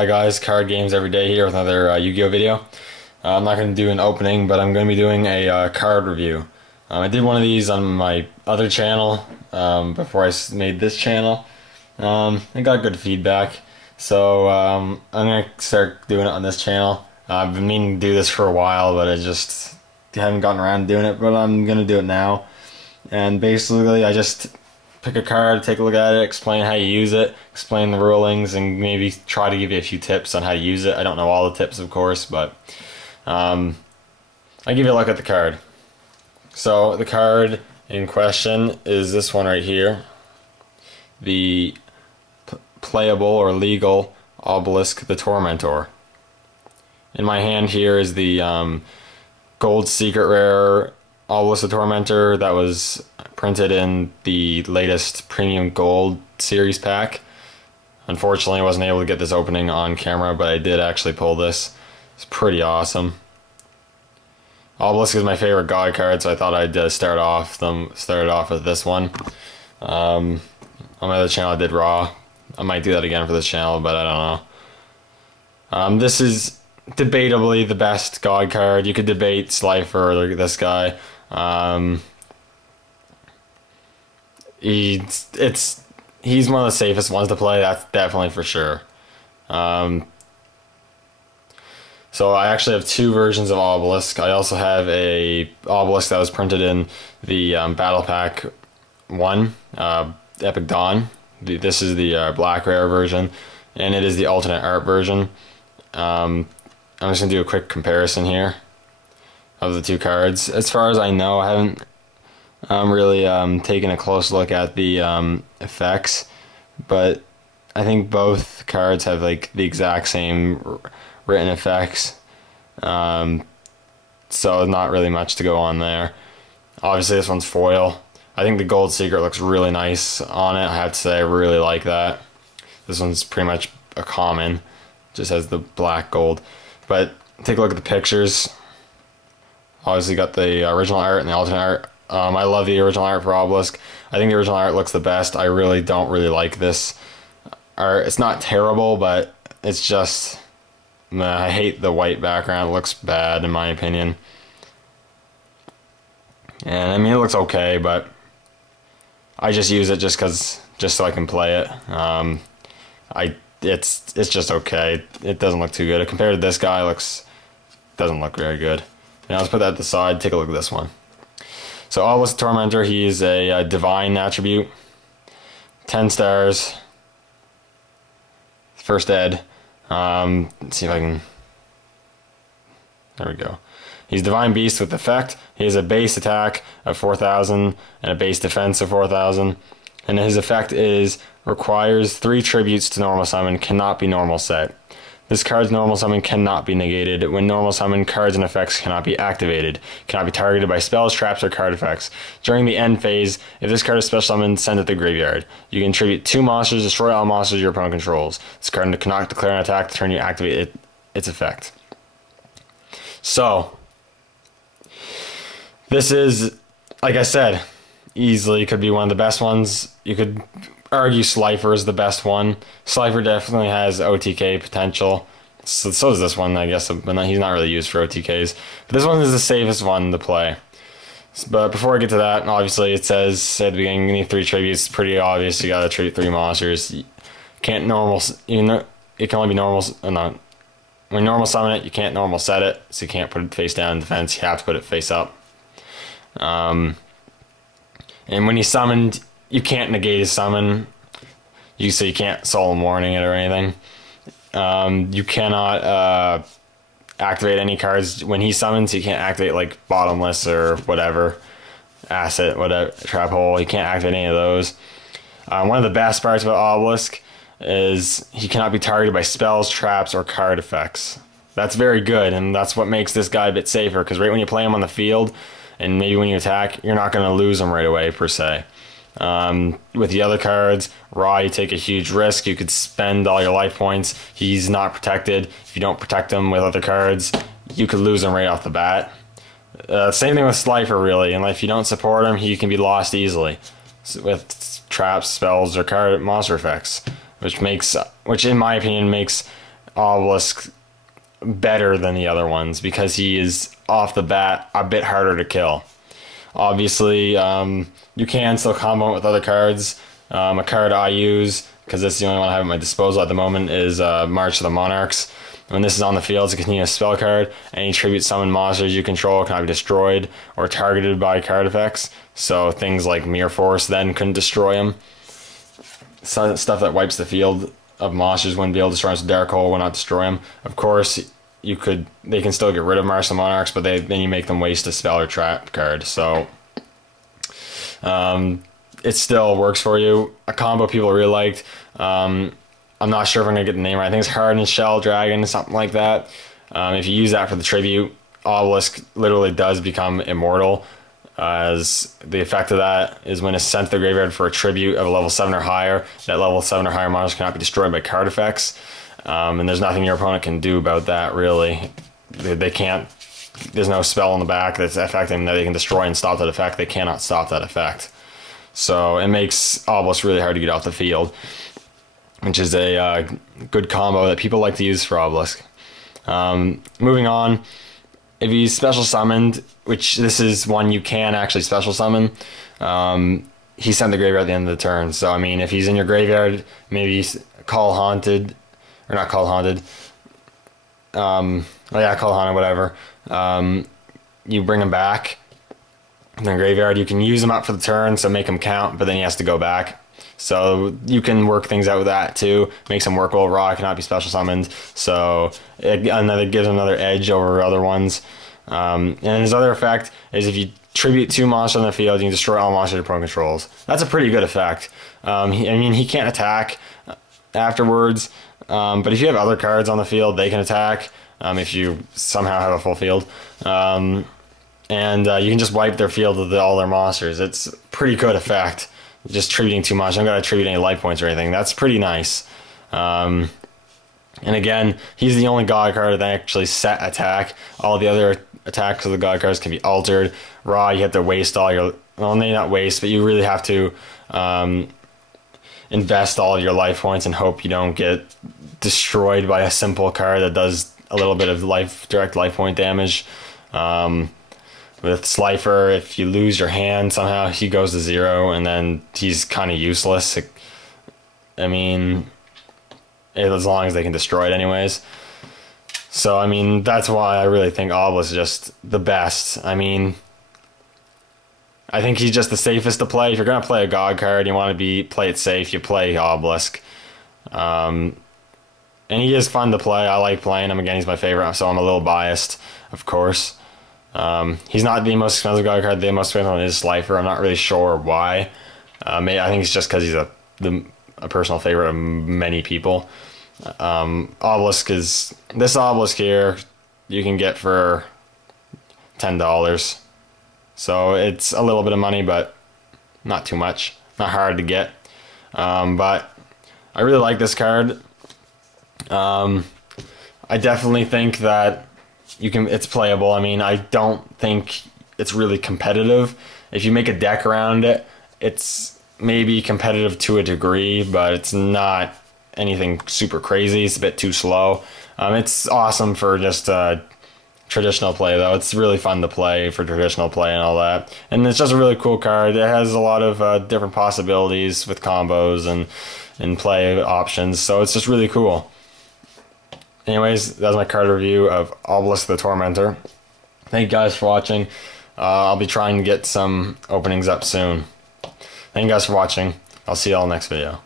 Hi guys, card games every day here with another Yu-Gi-Oh video. I'm not going to do an opening, but I'm going to be doing a card review. I did one of these on my other channel before I made this channel. I got good feedback, so I'm going to start doing it on this channel. I've been meaning to do this for a while, but I just haven't gotten around to doing it, but I'm going to do it now. And basically I just pick a card, take a look at it, explain how you use it, explain the rulings, and maybe try to give you a few tips on how to use it. I don't know all the tips, of course, but I give you a look at the card. So the card in question is this one right here, the playable or legal Obelisk the Tormentor. In my hand here is the gold secret rare Obelisk the Tormentor that was printed in the latest premium gold series pack. Unfortunately I wasn't able to get this opening on camera, but I did actually pull this. It's pretty awesome. Obelisk is my favorite god card, so I thought I'd start off with this one. On my other channel I did Raw. I might do that again for this channel, but I don't know. This is debatably the best god card. You could debate Slifer or this guy. He's one of the safest ones to play, that's definitely for sure. So I actually have two versions of Obelisk. I also have a Obelisk that was printed in the Battle Pack 1, Epic Dawn. This is the black rare version, and it is the alternate art version. I'm just going to do a quick comparison here of the two cards. As far as I know, I haven't really taken a close look at the effects, but I think both cards have like the exact same written effects, so not really much to go on there. Obviously this one's foil. I think the gold secret looks really nice on it. I have to say I really like that. This one's pretty much a common, just has the black gold. But take a look at the pictures. Obviously got the original art and the alternate art. I love the original art for Obelisk. I think the original art looks the best. I really don't like this art. It's not terrible, but it's just, I hate the white background. It looks bad in my opinion. And I mean, it looks okay, but I just use it just so I can play it. It's just okay. It doesn't look too good. Compared to this guy, doesn't look very good. Now let's put that to the side. Take a look at this one. So Obelisk the Tormentor, he's a divine attribute. 10 stars. First ed. Let's see if I can... There we go. He's Divine Beast with effect. He has a base attack of 4,000 and a base defense of 4,000. And his effect is requires 3 tributes to normal summon, cannot be normal set. This card's normal summon cannot be negated. When normal summon, cards and effects cannot be activated. Cannot be targeted by spells, traps, or card effects. During the end phase, if this card is special summoned, send it to the graveyard. You can tribute 2 monsters, destroy all monsters your opponent controls. This card cannot declare an attack the turn you activate its effect. So, this is, like I said, easily could be one of the best ones. You could argue Slifer is the best one. Slifer definitely has OTK potential. So does this one, I guess, but he's not really used for OTKs. But this one is the safest one to play. But before I get to that, obviously it says at the beginning you need 3 tributes. It's pretty obvious. You gotta tribute 3 monsters. You can't normal, even though it can only be normal. No, when you normal summon it, you can't normal set it, so you can't put it face down in defense. You have to put it face up. And when you summoned, you can't negate his summon. So you can't solemn warning it or anything. You cannot activate any cards when he summons. You can't activate like Bottomless or whatever, Asset, whatever, Trap Hole. You can't activate any of those. One of the best parts about Obelisk is he cannot be targeted by spells, traps, or card effects. That's very good, and that's what makes this guy a bit safer, because right when you play him on the field, and maybe when you attack, you're not going to lose him right away, per se. With the other cards, Raw, you take a huge risk. You could spend all your life points. He's not protected. If you don't protect him with other cards, you could lose him right off the bat. Same thing with Slifer, really. And if you don't support him, he can be lost easily with traps, spells, or card monster effects, which in my opinion makes Obelisk better than the other ones because he is off the bat a bit harder to kill. Obviously, you can still combo it with other cards. A card I use, because this is the only one I have at my disposal at the moment, is March of the Monarchs. When this is on the field, it's a continuous spell card. Any tribute summon monsters you control cannot be destroyed or targeted by card effects. So things like Mirror Force then couldn't destroy them. Some stuff that wipes the field of monsters wouldn't be able to destroy them, so Dark Hole will not destroy them. Of course, they can still get rid of March of the Monarchs, but then you make them waste a spell or trap card. So it still works for you. A combo people really liked. I'm not sure if I'm going to get the name right. I think it's Hardened Shell Dragon, something like that. If you use that for the tribute, Obelisk literally does become immortal. As the effect of that is when it's sent to the graveyard for a tribute of a level 7 or higher, that level 7 or higher monster cannot be destroyed by card effects. And there's nothing your opponent can do about that, really. They can't. There's no spell on the back that's affecting that they can destroy and stop that effect. They cannot stop that effect. So it makes Obelisk really hard to get off the field, which is a good combo that people like to use for Obelisk. Moving on, if he's special summoned, which this is one you can actually special summon, he's sent to the graveyard at the end of the turn. So, I mean, if he's in your graveyard, maybe Call Haunted, or not Call Haunted, Call Haunted, whatever, you bring him back in the graveyard. You can use him up for the turn, so make him count, but then he has to go back. So you can work things out with that too. Makes him work well. Raw cannot be special summoned, so it gives him another edge over other ones. And his other effect is if you tribute 2 monsters on the field, you can destroy all monsters your opponent controls. That's a pretty good effect. He can't attack afterwards, but if you have other cards on the field, they can attack if you somehow have a full field. And you can just wipe their field with all their monsters. It's a pretty good effect. Just tributing 2 monsters. I'm not going to tribute any life points or anything. That's pretty nice. And again, he's the only god card that actually set attack. All the other attacks of the god cards can be altered. Raw, you have to waste all your... Well, maybe not waste, but you really have to invest all of your life points and hope you don't get destroyed by a simple card that does a little bit of direct life point damage. With Slifer, if you lose your hand, somehow he goes to 0, and then he's kind of useless. I mean, as long as they can destroy it anyways. So, I mean, that's why I really think Obelisk is just the best. I mean, I think he's just the safest to play. If you're going to play a god card, you want to play it safe, you play Obelisk. And he is fun to play. I like playing him. Again, he's my favorite, so I'm a little biased, of course. He's not the most expensive god card. The most expensive one is Slifer. I'm not really sure why. I think it's just because he's a personal favorite of many people. Obelisk is... This Obelisk here, you can get for $10. So it's a little bit of money, but not too much. Not hard to get. But I really like this card. I definitely think that it's playable. I mean, I don't think it's really competitive. If you make a deck around it, it's maybe competitive to a degree, but it's not anything super crazy. It's a bit too slow. It's awesome for just traditional play, though. It's really fun to play for traditional play and all that. And it's just a really cool card. It has a lot of different possibilities with combos and play options, so it's just really cool. Anyways, that was my card review of Obelisk the Tormentor. Thank you guys for watching. I'll be trying to get some openings up soon. Thank you guys for watching. I'll see y'all next video.